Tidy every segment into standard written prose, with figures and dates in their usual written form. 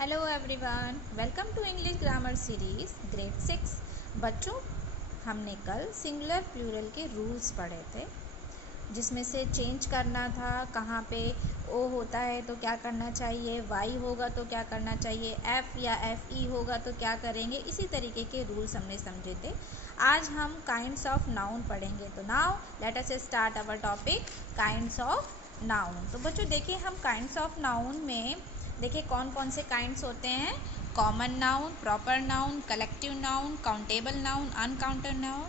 Hello everyone, welcome to English grammar series grade 6। बच्चों, हमने कल सिंगुलर प्लूरल के रूल्स पढ़े थे, जिसमें से चेंज करना था। कहाँ पे ओ होता है तो क्या करना चाहिए, वाई होगा तो क्या करना चाहिए, एफ या एफ ई होगा तो क्या करेंगे। इसी तरीके के रूल्स हमने समझे थे। आज हम काइंड्स ऑफ नाउन पढ़ेंगे। तो now let us start our topic kinds of noun. तो बच्चों देखिए, हम काइंड्स ऑफ नाउन में देखिए कौन कौन से काइंड्स होते हैं। Common noun, proper noun, collective noun, countable noun, uncountable noun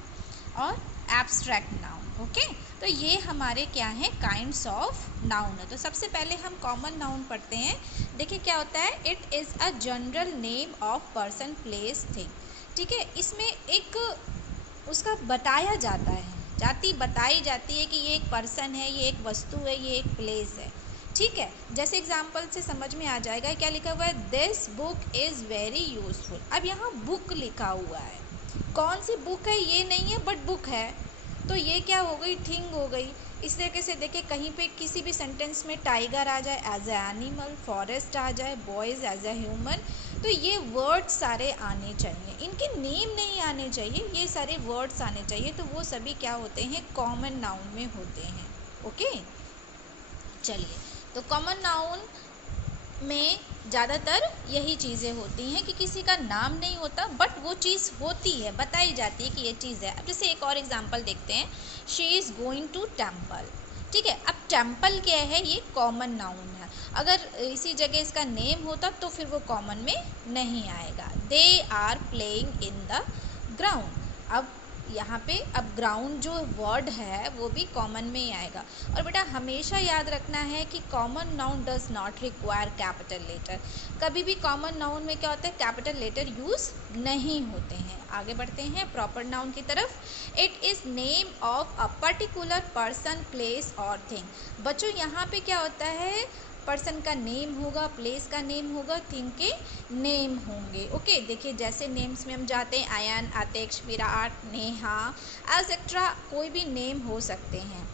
और एब्स्ट्रैक्ट नाउन। ओके, तो ये हमारे क्या हैं, काइंड्स ऑफ नाउन है। तो सबसे पहले हम कॉमन नाउन पढ़ते हैं। देखिए क्या होता है, it is a general name of person, place, thing. ठीक है, इसमें एक उसका बताया जाता है, बताई जाती है कि ये एक पर्सन है, ये एक वस्तु है, ये एक प्लेस है। ठीक है, जैसे एग्जाम्पल से समझ में आ जाएगा। क्या लिखा हुआ है, this book is very useful. अब यहाँ बुक लिखा हुआ है, कौन सी बुक है ये नहीं है, बट बुक है। तो ये क्या हो गई, थिंग हो गई। इस तरीके से देखिए, कहीं पे किसी भी सेंटेंस में टाइगर आ जाए एज ए एनिमल, फॉरेस्ट आ जाए, बॉयज़ एज ए ह्यूमन, तो ये वर्ड्स सारे आने चाहिए, इनके नेम नहीं आने चाहिए, ये सारे वर्ड्स आने चाहिए। तो वो सभी क्या होते हैं, कॉमन नाउन में होते हैं। ओके, चलिए, तो कॉमन नाउन में ज़्यादातर यही चीज़ें होती हैं कि किसी का नाम नहीं होता, बट वो चीज़ होती है, बताई जाती है कि ये चीज़ है। अब जैसे एक और एग्जांपल देखते हैं, she is going to temple. ठीक है, अब टेम्पल क्या है, ये कॉमन नाउन है। अगर इसी जगह इसका नेम होता तो फिर वो कॉमन में नहीं आएगा। They are playing in the ground. अब यहाँ पे अब ग्राउंड जो वर्ड है वो भी कॉमन में ही आएगा। और बेटा हमेशा याद रखना है कि common noun does not require capital letter. कभी भी कॉमन नाउन में क्या होता है, कैपिटल लेटर यूज़ नहीं होते हैं। आगे बढ़ते हैं प्रॉपर नाउन की तरफ। It is name of a particular person, place और थिंग। बच्चों यहाँ पे क्या होता है, पर्सन का नेम होगा, प्लेस का नेम होगा, थिंग के नेम होंगे। ओके, देखिए जैसे नेम्स में हम जाते हैं, आयन, आतिश, विराट, नेहा एटसेट्रा, कोई भी नेम हो सकते हैं।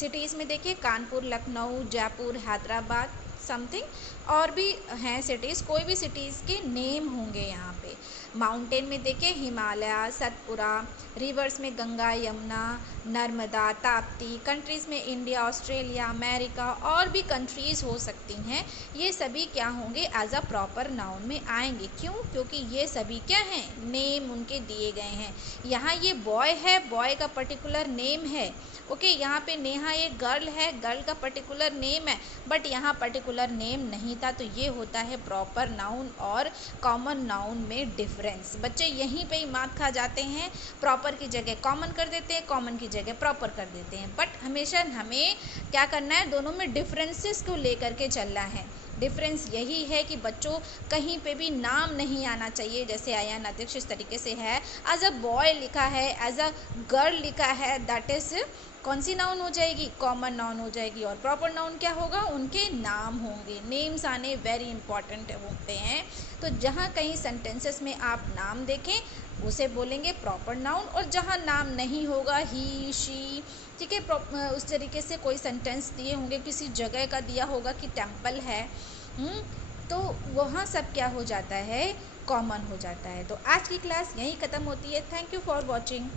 सिटीज़ में देखिए, कानपुर, लखनऊ, जयपुर, हैदराबाद, समथिंग और भी हैं सिटीज़, कोई भी सिटीज़ के नेम होंगे यहाँ पे। माउंटेन में देखिए, हिमालय, सतपुरा, रिवर्स में गंगा, यमुना, नर्मदा, ताप्ती। कंट्रीज़ में इंडिया, ऑस्ट्रेलिया, अमेरिका और भी कंट्रीज़ हो सकती हैं। ये सभी क्या होंगे, एज अ प्रॉपर नाउन में आएंगे। क्यों, क्योंकि ये सभी क्या हैं, नेम उनके दिए गए हैं। यहाँ ये बॉय है, बॉय का पर्टिकुलर नेम है। ओके, यहाँ पे नेहा एक गर्ल है, गर्ल का पर्टिकुलर नेम है, बट यहाँ पर्टिकुलर नेम नहीं था। तो ये होता है प्रॉपर नाउन और कॉमन नाउन में डिफरेंस। बच्चे यहीं पे ही मात खा जाते हैं, प्रॉपर की जगह कॉमन कर देते हैं, कॉमन की जगह प्रॉपर कर देते हैं। बट हमेशा हमें क्या करना है, दोनों में डिफरेंसेस को लेकर के चलना है। डिफरेंस यही है कि बच्चों कहीं पे भी नाम नहीं आना चाहिए। जैसे आया नातिक्ष इस तरीके से है, एज अ बॉय लिखा है, एज अ गर्ल लिखा है, दैट इज़ कौन सी नाउन हो जाएगी, कॉमन नाउन हो जाएगी। और प्रॉपर नाउन क्या होगा, उनके नाम होंगे। नेम्स आने वेरी इंपॉर्टेंट होते हैं। तो जहाँ कहीं सेंटेंसेस में आप नाम देखें उसे बोलेंगे प्रॉपर नाउन, और जहाँ नाम नहीं होगा, ही, शी, ठीक है, उस तरीके से कोई सेंटेंस दिए होंगे, किसी जगह का दिया होगा कि टेम्पल है, तो वहाँ सब क्या हो जाता है, कॉमन हो जाता है। तो आज की क्लास यहीं ख़त्म होती है। Thank you for watching.